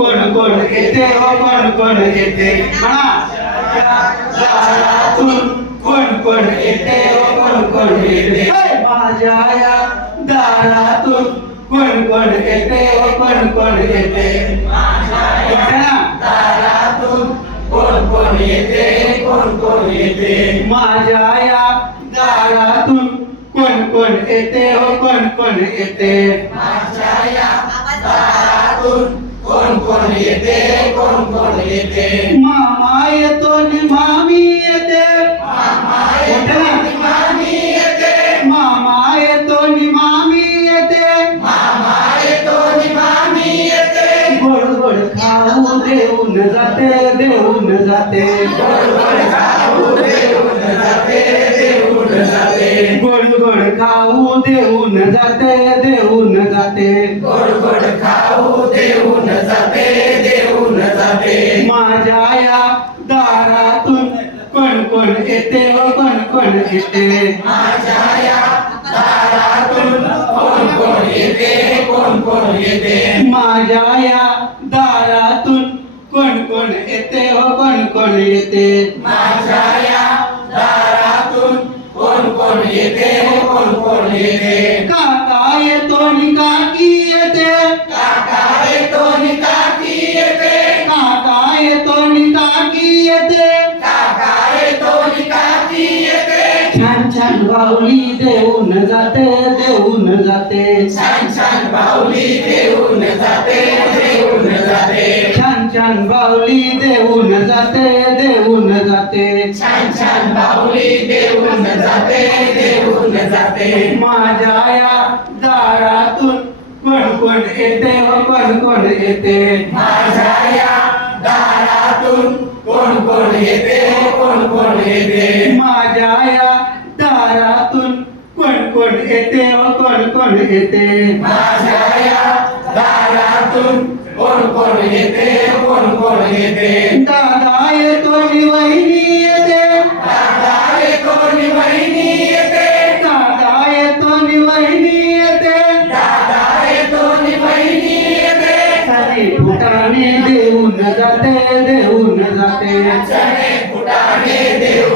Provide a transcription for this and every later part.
कोण कोण येते हो कोण कोण येते म्हणा दारातून कोण कोण येते हो कोण कोण येते माझ्या या दारातून कोण कोण येते हो कोण कोण येते दारातून कोण कोण येते कोण कोण येते माझ्या या दारातून कोण कोण येते हो कोण कोण येते माझ्या या दारातून कोण येते कोण कोण येते? मामा येतो नि मामी येते. मामा येते ना? मामी येते. मामा येतो नि मामी येते. मामा येतो नि मामी येते. गोड गोड खाऊ देऊन जाते देऊन जाते. गोड गोड खाऊ देऊन जाते देऊन जाते. गोड गोड खाऊ देऊन जाते देऊन जाते. कोण कोण येते? माझ्या या दारातून कोण कोण येते? कोण कोण येते माझ्या या दारातून कोण कोण येते? हो कोण कोण येते? या दारातून कोण येते कोण काका येतो. निकाकी येते काका. येतो निका छान छान बाहुली देऊन जाते देऊन जाते. छान छान बाहुली देऊन जाते देऊन जाते. छान छान बाहुली देऊन जाते देऊन जाते. छान छान बाहुली देऊन जाते देऊन जाते. माझ्या या दारातून कोण कोण येते व कोण कोण येते? माझ्या या दारातून कोण कोण येते कोण कोण येते? माझ्या या कोण कोण येते व कोण कोण येते माझ्या या दारातून कोण कोण येते कोण कोण येते दादा येतो नि वहिनी येते दादा येतो नि बहिणी येते दादा येतो नि वहिनी येते दादा येतो नि बहिणी येते सारी फुटाणे देऊन जाते देऊन जाते चणे फुटाणे देऊन जाते देऊन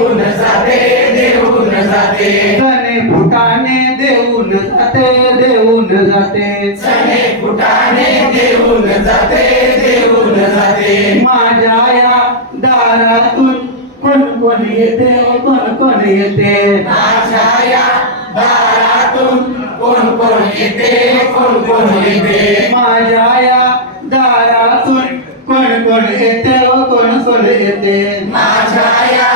गणे फुटाणे देऊन जाते देऊन जाते। चणे फुटाणे देऊन जाते देऊन जाते। माझ्या या दारातून कोण कोण येते कोण कोण येते? माझ्या या दारातून कोण कोण येते कोण कोण येते? माझ्या या दारातून कोण कोण येते कोण कोण येते? माझ्या या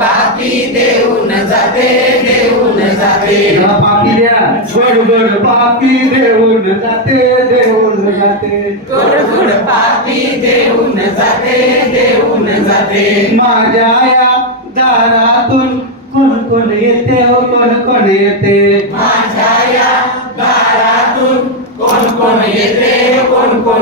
पापी देऊन जाते देऊन जाते. पापी द्या. गोड गोड पापी देऊन जाते देऊन जाते. गोड गोड पापी देऊन जाते देऊन जाते. माझ्या या दारातून कोण कोण येते कोण कोण येते? माझ्या या दारातून कोण कोण येते कोण कोण